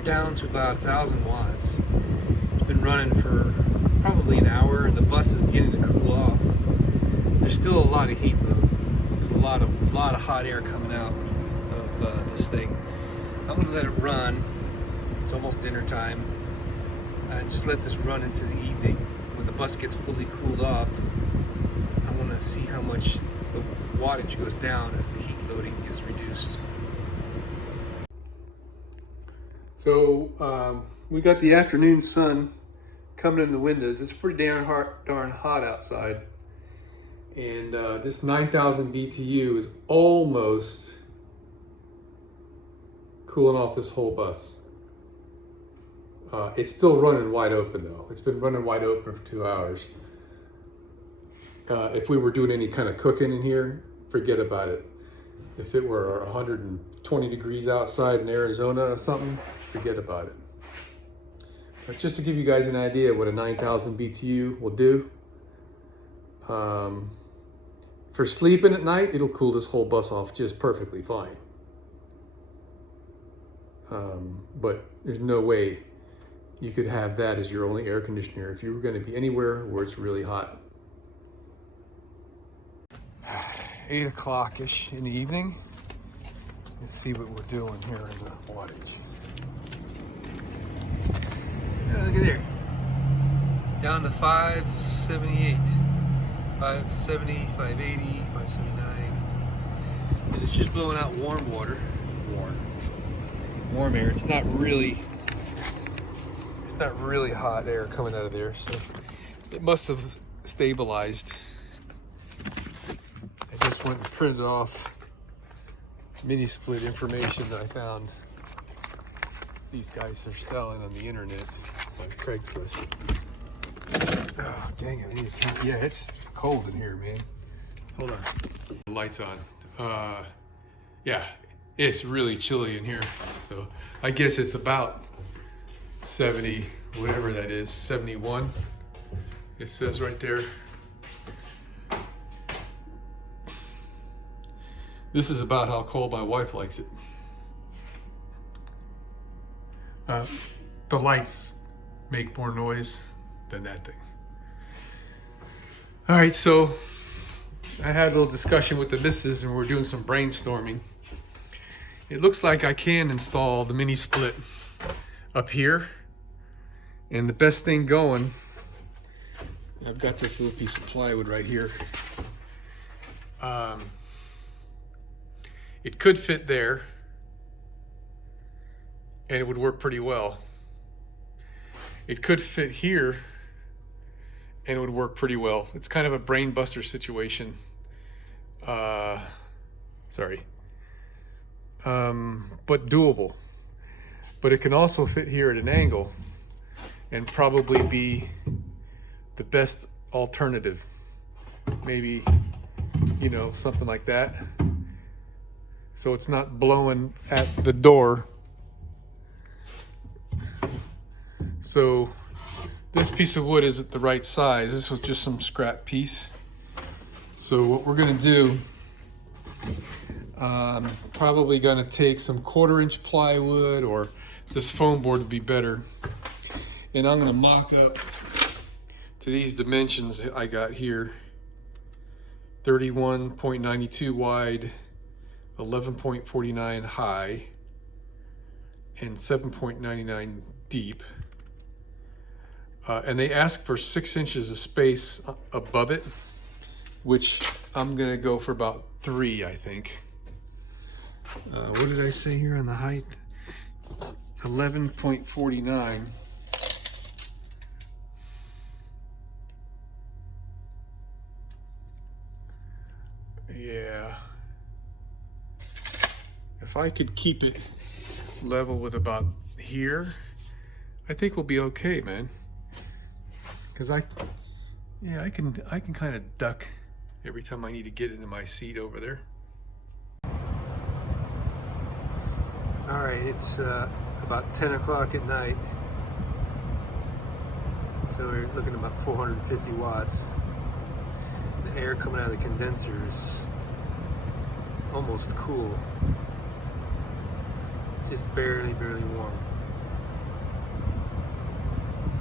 We're down to about 1,000 watts. It's been running for probably an hour, and the bus is beginning to cool off. There's still a lot of heat though. There's a lot of hot air coming out of this thing. I'm gonna let it run. It's almost dinner time. Just let this run into the evening. When the bus gets fully cooled off, I want to see how much the wattage goes down as the heat loading gets reduced. So we got the afternoon sun coming in the windows. It's pretty darn hot outside. And this 9,000 BTU is almost cooling off this whole bus. It's still running wide open though. It's been running wide open for 2 hours. If we were doing any kind of cooking in here, forget about it. If it were 120 degrees outside in Arizona or something, forget about it. But just to give you guys an idea what a 9,000 BTU will do. For sleeping at night, it'll cool this whole bus off just perfectly fine. But there's no way you could have that as your only air conditioner if you were going to be anywhere where it's really hot. 8 o'clock-ish in the evening. Let's see what we're doing here in the wattage. Yeah, look at there. Down to 578, 570, 580, 579. And it's just blowing out warm water. Warm air. It's not really hot air coming out of there, so it must have stabilized. I just went and printed off mini split information that I found these guys are selling on the internet on Craigslist. Oh dang it, I need to count. Yeah, it's cold in here, man. Hold on. The lights on. Yeah, it's really chilly in here. So I guess it's about 70, whatever that is, 71. It says right there. This is about how cold my wife likes it. The lights make more noise than that thing. All right, so I had a little discussion with the missus and we're doing some brainstorming. It looks like I can install the mini split up here, and the best thing going, I've got this little piece of plywood right here. It could fit there and it would work pretty well. It could fit here and it would work pretty well. It's kind of a brain buster situation. But doable. But it can also fit here at an angle and probably be the best alternative. Maybe, you know, something like that. So it's not blowing at the door. So this piece of wood isn't the right size. This was just some scrap piece. So what we're gonna do, probably gonna take some 1/4-inch plywood, or this foam board would be better. And I'm gonna mock up to these dimensions I got here. 31.92 wide, 11.49 high, and 7.99 deep. And they ask for 6 inches of space above it, which I'm gonna go for about 3, I think. What did I say here on the height? 11.49. Yeah. If I could keep it level with about here, I think we'll be okay, man. Because I can kind of duck every time I need to get into my seat over there. All right, it's about 10 o'clock at night. So we're looking at about 450 watts. The air coming out of the condenser is almost cool. Just barely warm.